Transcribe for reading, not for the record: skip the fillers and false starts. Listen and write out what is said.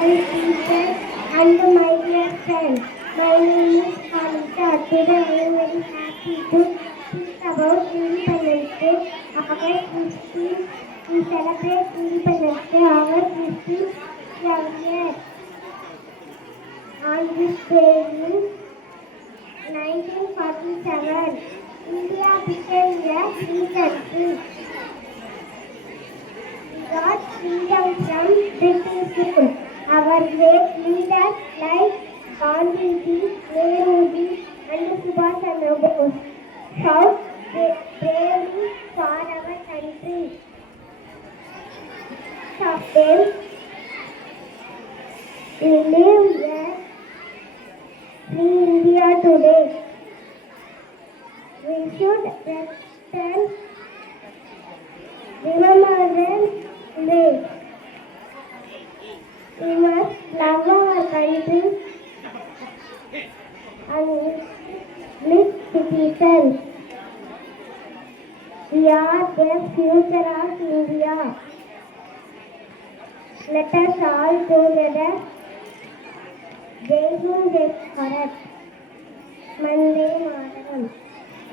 teacher and my dear friends. My name is Anita. Today I am very happy to speak about Independence Day. August 15th, we celebrate Independence Day. August 15th, year. On this day in 1947, India became a free country. We got freedom from British rule. Our great leaders like Gandhiji, Nehruji, and Subhash Chandra Bose fought bravely for our country. Of them, we live a free India today. We should return remembrance day. We must love our country and live citizens. We are the future of India. Let us all together Jai Hind, Jai Bharat, Vande Mataram.